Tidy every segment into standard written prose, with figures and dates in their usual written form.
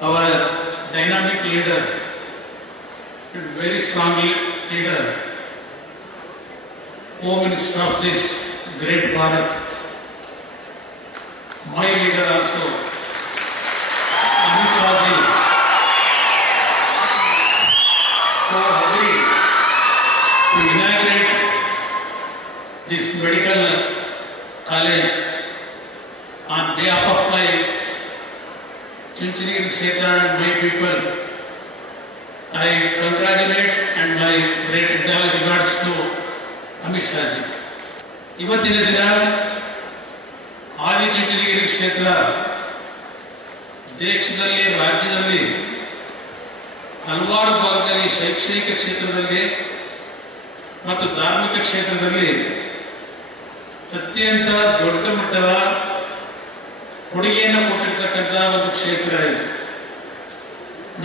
our dynamic leader, very strong leader, Home Minister of this great Bharat, my leader also, Amit Shah ji, who agreed to inaugurate this medical college on behalf of my Chunchanagiri Kshetra and my people. I congratulate and my great regards to Amit Shah ji. ಇವತ್ತಿನ ದಿನ ಆದಿಚುಂಚನಗಿರಿ ಕ್ಷೇತ್ರ ದೇಶದಲ್ಲಿ ರಾಜ್ಯದಲ್ಲಿ ಹಲವಾರು ಭಾಗದಲ್ಲಿ ಶೈಕ್ಷಣಿಕ ಕ್ಷೇತ್ರದಲ್ಲಿ ಮತ್ತು ಧಾರ್ಮಿಕ ಕ್ಷೇತ್ರದಲ್ಲಿ ಅತ್ಯಂತ ದೊಡ್ಡ ಮಟ್ಟದ ಕೊಡುಗೆಯನ್ನು ಕೊಟ್ಟಿರ್ತಕ್ಕಂಥ ಒಂದು ಕ್ಷೇತ್ರ ಇದೆ.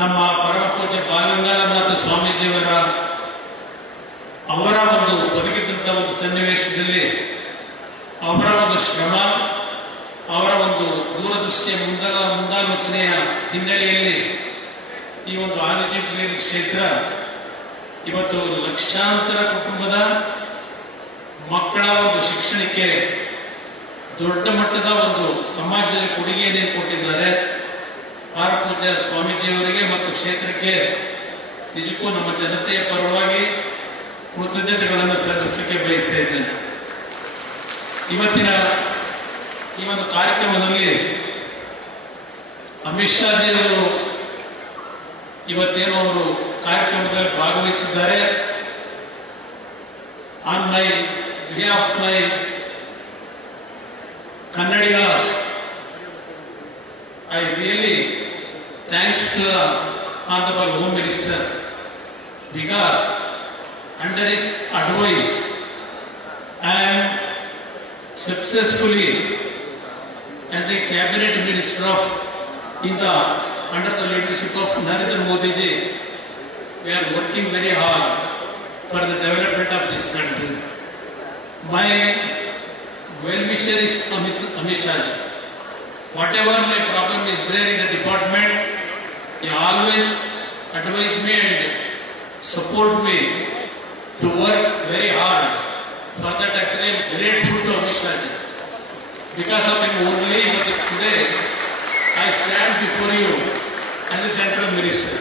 ನಮ್ಮ ಪರಮ ಪೂಜ್ಯ ಬಾಲಗಂಗಾಧರನಾಥ ಸ್ವಾಮೀಜಿಯವರ ಒಂದು ಬದುಕಿದ್ದಂಥ ಒಂದು ಸನ್ನಿವೇಶದಲ್ಲಿ ಅವರ ಒಂದು ಶ್ರಮ, ಅವರ ಒಂದು ದೂರದೃಷ್ಟಿಯ ಮುಂದಾಲೋಚನೆಯ ಹಿನ್ನೆಲೆಯಲ್ಲಿ ಈ ಒಂದು ಆದಿಚುಂಚನಗಿರಿ ಕ್ಷೇತ್ರ ಇವತ್ತು ಲಕ್ಷಾಂತರ ಕುಟುಂಬದ ಮಕ್ಕಳ ಒಂದು ಶಿಕ್ಷಣಕ್ಕೆ ದೊಡ್ಡ ಮಟ್ಟದ ಒಂದು ಸಮಾಜದಲ್ಲಿ ಕೊಡುಗೆಯನ್ನು ಕೊಟ್ಟಿದ್ದಾರೆ. ಪರಮ ಪೂಜ್ಯ ಸ್ವಾಮೀಜಿಯವರಿಗೆ ಮತ್ತು ಕ್ಷೇತ್ರಕ್ಕೆ ನಿಜಕ್ಕೂ ನಮ್ಮ ಜನತೆಯ ಪರವಾಗಿ ಕೃತಜ್ಞತೆಗಳನ್ನು ಸಲ್ಲಿಸಲಿಕ್ಕೆ ಬಯಸ್ತಾ ಇದ್ದೇನೆ. ಇವತ್ತಿನ ಈ ಒಂದು ಕಾರ್ಯಕ್ರಮದಲ್ಲಿ ಅಮಿತ್ ಶಾ ಜಿ ಅವರು ಇವತ್ತೇನು ಅವರು ಕಾರ್ಯಕ್ರಮದಲ್ಲಿ ಭಾಗವಹಿಸಿದ್ದಾರೆ. On my behalf of my Kannadigas, I really thanks to the Honorable Home Minister because under his advice I am successfully as a cabinet minister under the leadership of Narendra Modi ji. We are working very hard for the development of this country. My well-wisher is Amit Shah ji. Whatever my problem is there in the department, he always advise me and support me to work very hard. For that actually I am grateful to Amit Shah ji. Because of him only today I stand before you as a central minister.